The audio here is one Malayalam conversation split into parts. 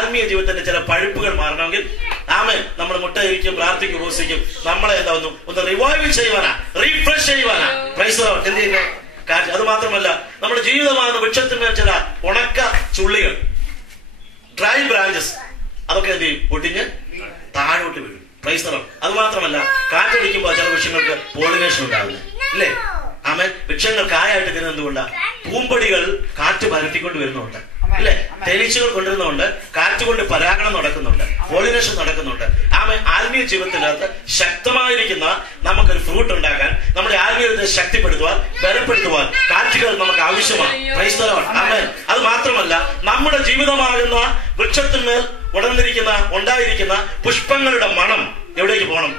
ആത്മീയ ജീവിതത്തിന്റെ ചില പഴുപ്പുകൾ മാറണമെങ്കിൽ നമ്മൾ മുട്ടയിരിക്കും, പ്രാർത്ഥിക്കും, ഉപസിക്കും. നമ്മളെ എന്താ ഒന്ന് റിവൈവ് ചെയ്യുവാനാ, റീഫ്രഷ് ചെയ്യുവാനാ. Praise the lord. എന്ത് ചെയ്യുന്നത്? കാറ്റ്. അത് മാത്രമല്ല, നമ്മുടെ ജീവിതമാകുന്ന വൃക്ഷത്തിന്മേൽ ചില ഉണക്ക ചുള്ളികൾ, ഡ്രൈ ബ്രാഞ്ചസ്, അതൊക്കെ എന്ത് ചെയ്യും? പൊട്ടിഞ്ഞ് താഴോട്ട് വീഴും. Price the Lord. അത് മാത്രമല്ല, കാറ്റടിക്കുമ്പോൾ ചില വൃക്ഷങ്ങൾക്ക് പോളിനേഷൻ ഉണ്ടാകുന്നത് ഇല്ലേ? വൃക്ഷങ്ങൾ കായായിട്ട് തരുന്നത് എന്തുകൊണ്ടാണ്? പൂമ്പൊടികൾ കാറ്റ് പരത്തിക്കൊണ്ട് വരുന്നുണ്ട് അല്ലെ? തേനീച്ചകൾ കൊണ്ടുവരുന്നുണ്ട്, കാറ്റ് കൊണ്ട് പരാഗണം നടക്കുന്നുണ്ട്, പോളിനേഷൻ നടക്കുന്നുണ്ട്. ആത്മീയ ജീവിതത്തിനകത്ത് ശക്തമായിരിക്കുന്ന നമുക്കൊരു ഫ്രൂട്ട് ഉണ്ടാക്കാൻ, നമ്മുടെ ആത്മീയത്തെ ശക്തിപ്പെടുത്തുവാൻ, ബലപ്പെടുത്തുവാൻ കാറ്റുകൾ നമുക്ക് ആവശ്യമാണ്. Praise the lord. ആമേൻ. അത് മാത്രമല്ല, നമ്മുടെ ജീവിതമാകുന്ന വൃക്ഷത്തിന്മേൽ ഉണ്ടായിരിക്കുന്ന പുഷ്പങ്ങളുടെ മണം എവിടേക്ക് പോകണം?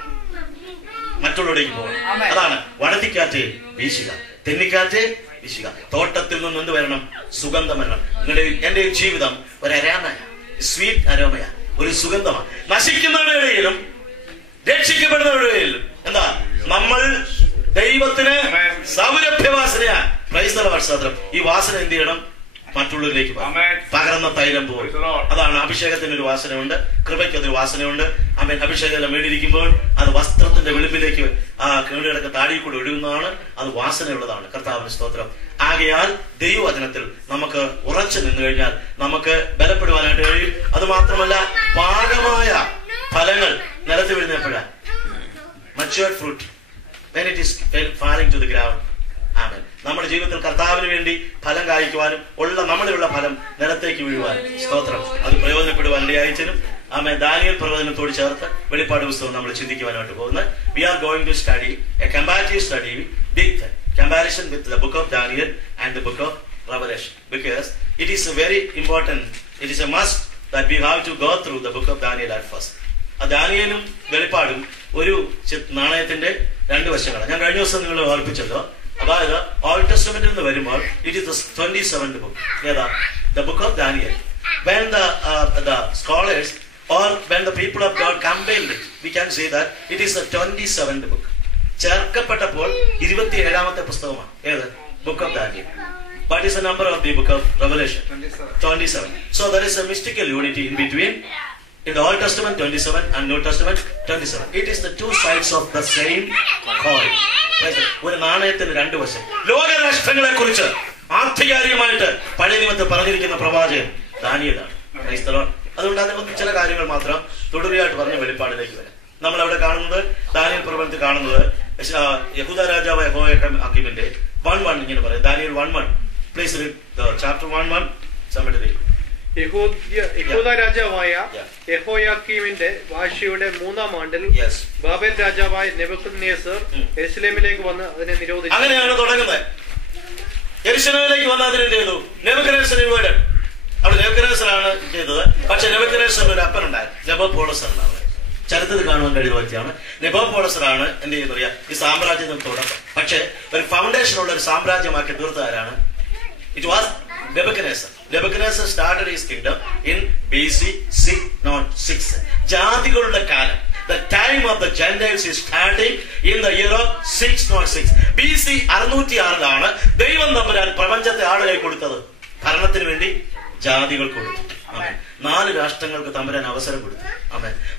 മറ്റുള്ളവരേക്ക് പോകണം. അതാണ് വടത്തിക്കാറ്റ് വീശുക, തെന്നിക്കാറ്റ് വീശുക. തോട്ടത്തിൽ നിന്ന് എന്ത് വരണം? സുഗന്ധം വരണം. എന്റെ ജീവിതം ഒരു അരോമയ, സ്വീറ്റ് അരോമയ, ഒരു സുഗന്ധമാണ്. നശിക്കുന്നവരുടെയിലും രക്ഷിക്കപ്പെടുന്നവരുടെയിലും എന്താ? നമ്മൾ ദൈവത്തിന് സൗരഭ്യവാസനയാ. Price the Lord. ഈ വാസന എന്ത് ചെയ്യണം? മറ്റുള്ളവരിലേക്ക് പകർന്ന തൈലം പോകും. അതാണ് അഭിഷേകത്തിന് ഒരു വാസനയുണ്ട്, കൃപയ്ക്കൊരു വാസനയുണ്ട്. അഭിഷേകം മേടിയിരിക്കുമ്പോൾ അത് വസ്ത്രത്തിന്റെ വെളുപ്പിലേക്ക് കേടുകിടക്ക താടിയിൽ കൂടെ ഒഴുകുന്നതാണ്. അത് വാസനയുള്ളതാണ്. കർത്താവിന്റെ സ്തോത്രം. ആകയാൽ ദൈവവചനത്തിൽ നമുക്ക് ഉറച്ചു നിന്നു കഴിഞ്ഞാൽ നമുക്ക് ബലപ്പെടുവാനായിട്ട് കഴിയും. അത് മാത്രമല്ല, പാകമായ ഫലങ്ങൾ നിലത്ത് വീഴുന്ന എപ്പോഴാ? matured fruit when it is falling to the ground. ആമേൻ. നമ്മുടെ ജീവിതത്തിൽ കർത്താവിന് വേണ്ടി ഫലം കായ്ക്കുവാനും നമ്മളിലുള്ള ഫലം നിലത്തേക്ക് വീഴുവാനും സ്തോത്രം, അത് പ്രയോജനപ്പെടുവാൻ ഇടയായിച്ചനും. ആമേൻ. ദാനിയേൽ പ്രവചനത്തോട് ചേർത്ത് വെളിപ്പാട് പുസ്തകം നമ്മൾ ചിന്തിക്കുവാനായിട്ട് പോകുന്നത്. We are going to study a comparative study with comparison with the book of Daniel and the book of Revelation, because it is a very important, it is a must that we have to go through the book of Daniel at first. ദാനിയേലും വെളിപ്പാടും ഒരു നാണയത്തിന്റെ രണ്ട് വശങ്ങളാണ്. ഞാൻ കഴിഞ്ഞ ദിവസം നിങ്ങൾ ഓർപ്പിച്ചല്ലോ. അതായത് ഓൾഡ് ടെസ്റ്റമെന്റിൽ നിന്ന് വരുമ്പോൾ ഇറ്റ് ഇസ് 27th book. ഏതാ? The book of Daniel. When the scholars or when the people of God compiled it, we can say that it is the 27th book. ചേർക്കപ്പെട്ടപ്പോൾ 27ാമത്തെ പുസ്തകമാണ്. ഏത്? Book of Daniel. What is the number of the book of Revelation? 27. So there is a mystical unity in between. In the Old Testament 27 and New Testament 27. It is the two sides of the same coin. ഒരു നാണയത്തിന് രണ്ട് വശം. ലോകരാഷ്ട്രങ്ങളെ കുറിച്ച് ആധികാരികമായിട്ട് പഴയ നിയമത്തിൽ പറഞ്ഞിരിക്കുന്ന പ്രവാചകൻ ദാനിയേലാണ്. അതുകൊണ്ട് അതിന് ചില കാര്യങ്ങൾ മാത്രം തുടരെയായിട്ട് പറഞ്ഞ വെളിപ്പാടിലേക്ക് വരാം. നമ്മൾ അവിടെ കാണുന്നത്, ദാനിയേൽ പ്രവചനത്തിൽ കാണുന്നത്, യഹൂദ രാജാവ് യെഹോയാക്കീമിന്റെ 1:1 ഇങ്ങനെ പറയും. Daniel 1:1. Please read the chapter 1:1. Somebody read. യഹൂദ രാജാവായ യെഹോയാക്കീമിന്റെ വാഴ്ചയുടെ 3-ാം ആണ്ടിൽ ബാബേൽ രാജാവായ നെബൂഖദ്നേസർ യെരൂശലേമിലേക്ക് വന്ന് അതിനെ നിരോധിച്ചു. അങ്ങനെയാണ് തുടങ്ങുന്നത്. യെരൂശലേമിലേക്ക് വന്ന് അതിനെ ചെയ്തു. നെബൂഖദ്നേസർ വീട് അവിടെ നെബൂഖദ്നേസറാണ് ചെയ്തത്. പക്ഷെ നെബൂഖദ്നേസറിന് ഒരു അപ്പനുണ്ടായിരുന്നു, നെബൂഖദ്നേസർ. ചരിത്രത്തിൽ കാണുവാൻ കഴിയുന്ന വ്യക്തിയാണ്. നെബൂഖദ്നേസറാണ് എന്ത് ചെയ്യുന്ന പറയാ ഈ സാമ്രാജ്യത്തിന് തുടക്കം. പക്ഷെ ഒരു ഫൗണ്ടേഷൻ ഉള്ള ഒരു സാമ്രാജ്യമാക്കി തീർത്തവരാണ്. It was Nebuchadnezzar. Nebuchadnezzar started his kingdom in BC 606. ജാതികളുടെ കാലം, the time of the Gentiles is starting in the year of 606. BC 606 ദൈവം തമ്പുരാൻ പ്രപഞ്ചത്തെ ആളുകളെ കൊടുത്തത്. ഭരണത്തിന് വേണ്ടി ജാതികൾ കൊടുത്തു. 4 രാഷ്ട്രങ്ങൾക്ക് തമ്പുരാൻ അവസരം കൊടുത്തു.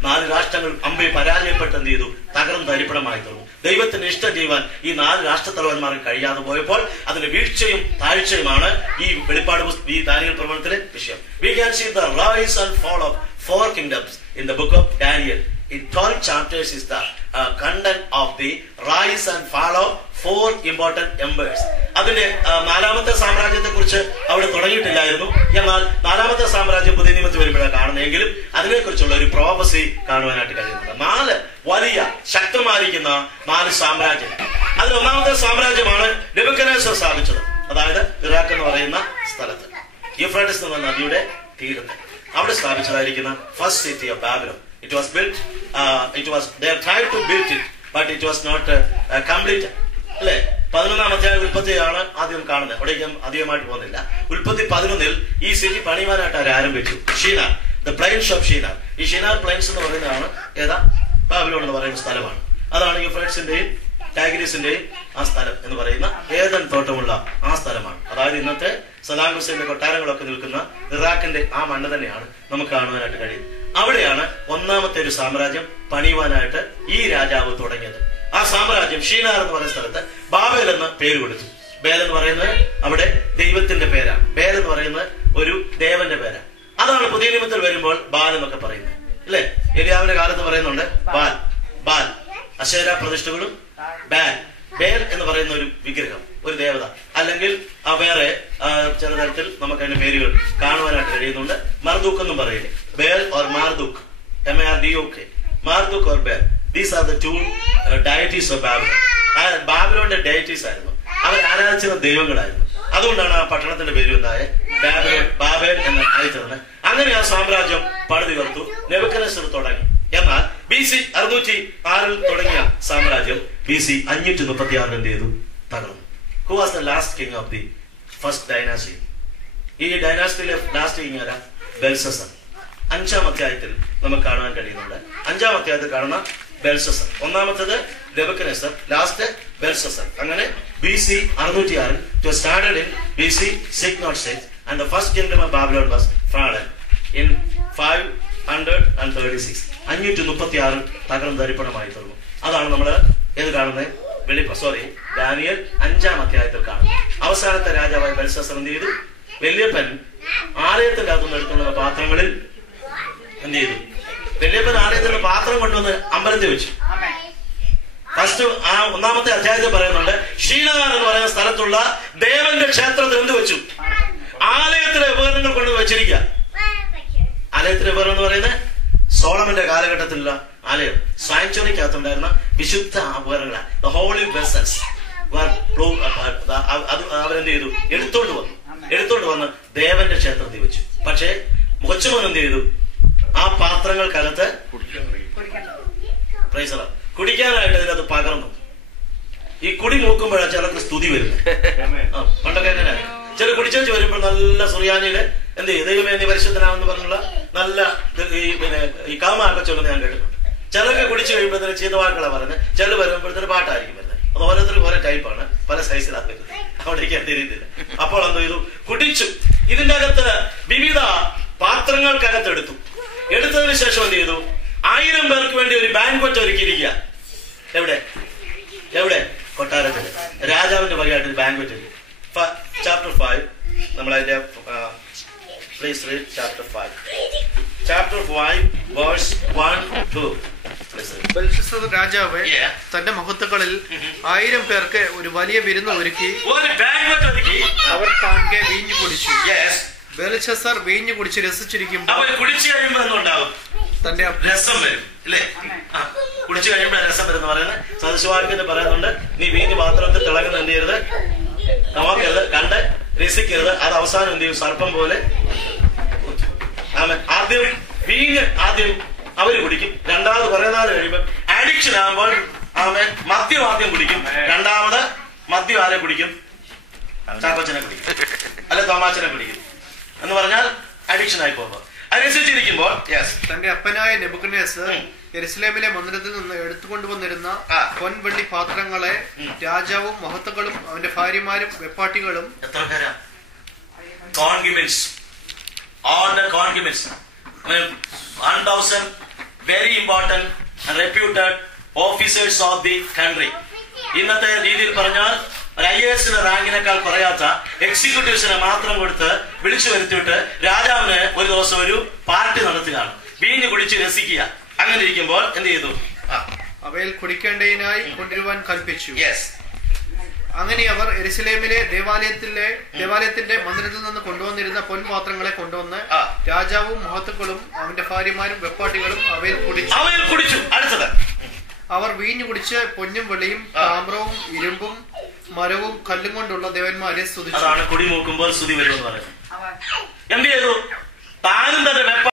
4 രാഷ്ട്രങ്ങൾ അമ്പെ പരാജയപ്പെട്ട് എന്ത് ചെയ്തു? തകർന്ന് തരിപ്പണമായി തീർന്നു. ദൈവത്തിന് ഇഷ്ടം ചെയ്യുവാൻ ഈ 4 രാഷ്ട്രത്തലവന്മാർക്ക് കഴിയാതെ പോയപ്പോൾ അതിന്റെ വീഴ്ചയും താഴ്ചയുമാണ് ഈ വെളിപ്പാട് ഈ ദാനിയേൽ പ്രവചനത്തിലെ വിഷയം. We can see the rise and fall of 4 kingdoms in the book of Daniel. In 12 chapters is the content of the rise and fall of 4 important empires. അതിന്റെ 4ാമത്തെ സാമ്രാജ്യത്തെ കുറിച്ച് അവിടെ തുടങ്ങിയിട്ടില്ലായിരുന്നു. എന്നാൽ 4ാമത്തെ സാമ്രാജ്യം പുതിയ നിയമത്തിൽ വരുമ്പോഴാണ് കാണുന്നതെങ്കിലും അതിനെക്കുറിച്ചുള്ള ഒരു പ്രോഫസി കാണുവാനായിട്ട് കഴിയുന്നുണ്ട്. 4 വലിയ ശക്തമായിരിക്കുന്ന 4 സാമ്രാജ്യം. അതിൽ 1ാമത്തെ സാമ്രാജ്യമാണ് നെബൂഖദ്നേസർ സ്ഥാപിച്ചത്. അതായത് ഇറാഖ് എന്ന് പറയുന്ന സ്ഥലത്ത്, യൂഫ്രട്ടീസ് എന്ന നദിയുടെ തീരത്ത് അവിടെ സ്ഥാപിച്ചതായിരിക്കുന്ന first city of Babylon. It was built. They tried to build it, but it was not completed. അല്ലെ? 11ാം അധ്യായം ഉൽപ്പത്തിയാണ് ആദ്യം കാണുന്നത്. അവിടേക്ക് അധികമായിട്ട് പോകുന്നില്ല. ഉൽപ്പത്തി 11 ഈ സിറ്റി പണിയുവാനായിട്ട് അവർ ആരംഭിച്ചു. ഷീനാർ, ദ പ്ലെയിൻസ് ഓഫ് ഷീനാർ. ഈ ഷീനാർ പ്ലെയിൻസ് എന്ന് പറയുന്നതാണ് ഏതാ? ബാബിലോൺ എന്ന് പറയുന്ന സ്ഥലമാണ്. അതാണ് യൂഫ്രട്ടീസിന്റെയും ടൈഗ്രീസിന്റെയും ആ സ്ഥലം എന്ന് പറയുന്ന ഏദൻ തോട്ടമുള്ള ആ സ്ഥലമാണ്. അതായത് ഇന്നത്തെ സദാം ഹുസൈന്റെ കൊട്ടാരങ്ങളൊക്കെ നിൽക്കുന്ന ഇറാഖിന്റെ ആ മണ്ണ് തന്നെയാണ് നമുക്ക് കാണുവാനായിട്ട് കഴിയുന്നത്. അവിടെയാണ് ഒന്നാമത്തെ ഒരു സാമ്രാജ്യം പണിയുവാനായിട്ട് ഈ രാജാവ് തുടങ്ങിയത്. ആ സാമ്രാജ്യം ഷീനാർ എന്ന് പറയുന്ന സ്ഥലത്ത് ബാബേൽ എന്ന പേര് കൊടുത്തു. ബേൽ എന്ന് പറയുന്നത് അവിടെ ദൈവത്തിന്റെ പേരാണ്. ബേൽ എന്ന് പറയുന്നത് ഒരു ദേവന്റെ പേരാണ്. അതാണ് പുതിയ നിയമത്തിൽ വരുമ്പോൾ ബാൽ എന്നൊക്കെ പറയുന്നത്, അല്ലെ? എലിയാവിന്റെ കാലത്ത് പറയുന്നുണ്ട് ബാൽ, ബാൽ അശേര പ്രതിഷ്ഠകളും ബാൽ. ബേൽ എന്ന് പറയുന്ന ഒരു വിഗ്രഹം, ഒരു ദേവത, അല്ലെങ്കിൽ വേറെ ചില തരത്തിൽ നമുക്ക് അതിന്റെ പേരുകൾ കാണുവാനായിട്ട് കഴിയുന്നുണ്ട്. മർദൂക്ക് എന്നും പറയില്ലേ, Bel or Marduk, MARDOK, Marduk or Bel. These are the two deities of Babylon. ബാബിലോണിന്റെ ഡയറ്റീസ് ആയിരുന്നു, അവർ ആരാധിച്ചിരുന്ന ദൈവങ്ങളായിരുന്നു. അതുകൊണ്ടാണ് ആ പട്ടണത്തിന്റെ പേര് എന്തായ ബാബിലോൺ, ബാബേൽ എന്ന് ആയിത്തീർന്നത്. അങ്ങനെ ആ സാമ്രാജ്യം പടുതീർത്തു നെബൂഖദ്നേസർ തുടങ്ങി. എന്നാൽ BC 606 തുടങ്ങിയ സാമ്രാജ്യം BC 536 എന്ത് ചെയ്തു? തകർന്നു. Who was the last king of the first dynasty? ഈ ഡൈനാസ്റ്റിയിലെ ലാസ്റ്റ് കിങ് ആരാ? ബെൽഷസ്സർ. 5-ാം അധ്യായത്തിൽ നമുക്ക് കാണാൻ കഴിയുന്നുണ്ട്. 5-ാം അധ്യായത്തിൽ കാണുന്ന ബെൽഷസ്സർ. ഒന്നാമത്തേത് നെബൂഖദ്നേസർ, ലാസ്റ്റ് ബെൽഷസ്സർ. അങ്ങനെ BC 606 it was started in BC 606 and the first kingdom of Babylon was fallen in 536. 536 തകർന്ന് തരിപ്പണമായി തീർന്നു. അതാണ് നമ്മൾ ഏത് കാണുന്നത്? ദാനിയേൽ 5-ാം അധ്യായത്തിൽ കാണുന്നു. അവസാനത്തെ രാജാവായ ബെൽഷസ്സർ എന്ത് ചെയ്തു? വല്യപ്പൻ ആലയത്തിന്റെ അകത്തുനിന്ന് എടുത്തുള്ള പാത്രങ്ങളിൽ എന്ത് ചെയ്തു? വല്യപ്പൻ ആലയത്തിന്റെ പാത്രം കൊണ്ടുവന്ന് അമ്പലത്തിൽ വെച്ചു. ഫസ്റ്റ് ആ 1-ാമത്തെ അധ്യായത്തിൽ പറയുന്നുണ്ട്, ഷീനാർ എന്ന് പറയുന്ന സ്ഥലത്തുള്ള ദേവന്റെ ക്ഷേത്രത്തിൽ എന്ത് വെച്ചു? ആലയത്തിലെ ഉപകരണങ്ങൾ കൊണ്ട് വെച്ചിരിക്കുക. ആലയത്തിലെ ഉപകരണം എന്ന് പറയുന്നത് സോളമന്റെ കാലഘട്ടത്തിലുള്ള ആലയം, സാങ്ച്വറിക്കകത്തുണ്ടായിരുന്ന വിശുദ്ധ ഉപകരണങ്ങളാണ്. ദ ഹോളി വെസൽസ് അവരെന്ത് ചെയ്തു? എടുത്തോണ്ട് വന്ന് ദേവന്റെ ക്ഷേത്രത്തിൽ വെച്ചു. പക്ഷേ കൊച്ചുമോൻ എന്ത് ചെയ്തു? ആ പാത്രങ്ങൾക്കകത്ത് കുടിക്കാനായിട്ട് ഇതിനകത്ത് പകർന്നു. ഈ കുടി നോക്കുമ്പോഴാണ് ചിലർക്ക് സ്തുതി വരുന്നത്. പണ്ടൊക്കെ എങ്ങനെ ചില കുടിച്ചു വരുമ്പോൾ നല്ല സുറിയാനിയില് എന്ത് ചെയ്യും? ദൈവമേ നീ പരിശുദ്ധനാണെന്ന് പറഞ്ഞുള്ള നല്ല ഈ കാമാക്കെ ചൊല്ലുന്ന ഞാൻ കേട്ടിട്ടുണ്ട്. ചിലർക്ക് കുടിച്ചു കഴിയുമ്പോഴത്തേന് ചീത്തവാക്കുകളാ പറയുന്നത്, ചില വരുമ്പോഴത്തേന് പാട്ടായിരിക്കും വരുന്നത്. അത് ഓരോരുത്തരും ഓരോ ടൈപ്പാണ്, പല സൈസിലാണ് വരുന്നത്. അവിടേക്ക് തിരിയുന്നില്ല. അപ്പോൾ എന്ത് ചെയ്തു? കുടിച്ചു. ഇതിന്റെ അകത്ത് വിവിധ പാത്രങ്ങൾക്കകത്ത് എടുത്തതിന് ശേഷം എന്ത് ചെയ്തു? 1000 പേർക്ക് വേണ്ടി ഒരു ബാൻക്വറ്റ് ഒരുക്കിയിരിക്കുക. എവിടെ? കൊട്ടാരത്തിൽ രാജാവിന്റെ വകയായിട്ട് ഒരു ബാൻക്വറ്റ്. Chapter 5 നമ്മളതിന്റെ please read chapter 5. Chapter 5 verse 1-2. ബെൽഷസ്സർ രാജാവ് തന്റെ മഹത്വങ്ങളിൽ 1000 പേർക്ക് ഒരു വലിയ വിരുന്ന് ഒരുക്കി അവർ കാണെ വീഞ്ഞു കുടിച്ചു. ബെൽഷസ്സർ വീഞ്ഞു കുടിച്ച് രസിച്ചിരിക്കുമ്പോൾ കുടിച്ചു കഴിയുമ്പോൾ എന്തുണ്ടാവും? തന്റെ രസം വരും, ഇല്ലേ? കുടിച്ചു കഴിയുമ്പോൾ രസം വരും എന്ന് പറയുന്നത് സദസ്യവാക്യത്തിൽ പറയുന്നുണ്ട്. നീ വീഞ്ഞ് പാത്രത്തിൽ തിളങ്ങുന്ന എന്ത് ചെയ്യരുത്? നോക്കരുത്, കണ്ട് രസിക്കരുത്. അത് അവസാനം എന്ത് ചെയ്യും? സർപ്പം പോലെ. ആദ്യം വീഞ്ഞ് അവര് കുടിക്കും. രണ്ടാമത് കുറെ നാൾ കഴിയുമ്പോൾ അഡിക്ഷൻ ആകുമ്പോൾ മദ്യം ആദ്യം കുടിക്കും. രണ്ടാമത് മദ്യം ആരെ കുടിക്കും? ചാക്കോച്ചനെ കുടിക്കും, അല്ലെ തോമാച്ചനെ കുടിക്കും എന്ന് പറഞ്ഞാൽ അഡിക്ഷൻ ആയി പോകുമ്പോൾ അനുസരിച്ചിരിക്കുമ്പോൾ തന്റെ അപ്പനായ നെബൂഖദ്നേസർ യെരുശലേമിലെ മന്ദിരത്തിൽ നിന്ന് എടുത്തുകൊണ്ടുവന്നിരുന്ന പൊൻവെള്ളി പാത്രങ്ങളെ രാജാവും മഹത്തുക്കളും അവന്റെ ഭാര്യമാരും വെപ്പാട്ടികളും എത്ര പേരാ? All the concubines, 1000 very important and reputed officers of the country. ഇന്നത്തെ രീതിയിൽ പറഞ്ഞാൽ ഒരു IAS റാങ്കിനേക്കാൾ കുറയാത്ത എക്സിക്യൂട്ടീവ്സിനെ മാത്രം കൊടുത്ത് വിളിച്ചു വരുത്തിയിട്ട് രാജാവിന് ഒരു ദിവസം ഒരു പാർട്ടി നടത്തുകയാണ്. വീഞ്ഞ് കുടിച്ച് രസിക്കുക. അങ്ങനെ ഇരിക്കുമ്പോൾ എന്ത് ചെയ്തു? അവയിൽ കുടിക്കേണ്ടതിനായി കൊണ്ടുവരുവാൻ കൽപ്പിച്ചു. അങ്ങനെ അവർ യെരുശലേമിലെ ദേവാലയത്തിന്റെ മന്ദിരത്തിൽ നിന്ന് കൊണ്ടുവന്നിരുന്ന പൊൻപാത്രങ്ങളെ കൊണ്ടുവന്ന് രാജാവും മഹത്തുക്കളും അവന്റെ ഭാര്യമാരും വെപ്പാട്ടികളും അവയിൽ കുടിച്ചു. അടുത്തത് അവർ വീഞ്ഞു കുടിച്ച് പൊന്നും വെള്ളിയും താമ്രവും ഇരുമ്പും മരവും കല്ലും കൊണ്ടുള്ള ദേവന്മാരെ സ്തുതിച്ചു. കുടി നോക്കുമ്പോൾ സ്തുതി വരുമെന്ന് പറയുന്നത്. എന്ത് ചെയ്തു? താനും തന്നെ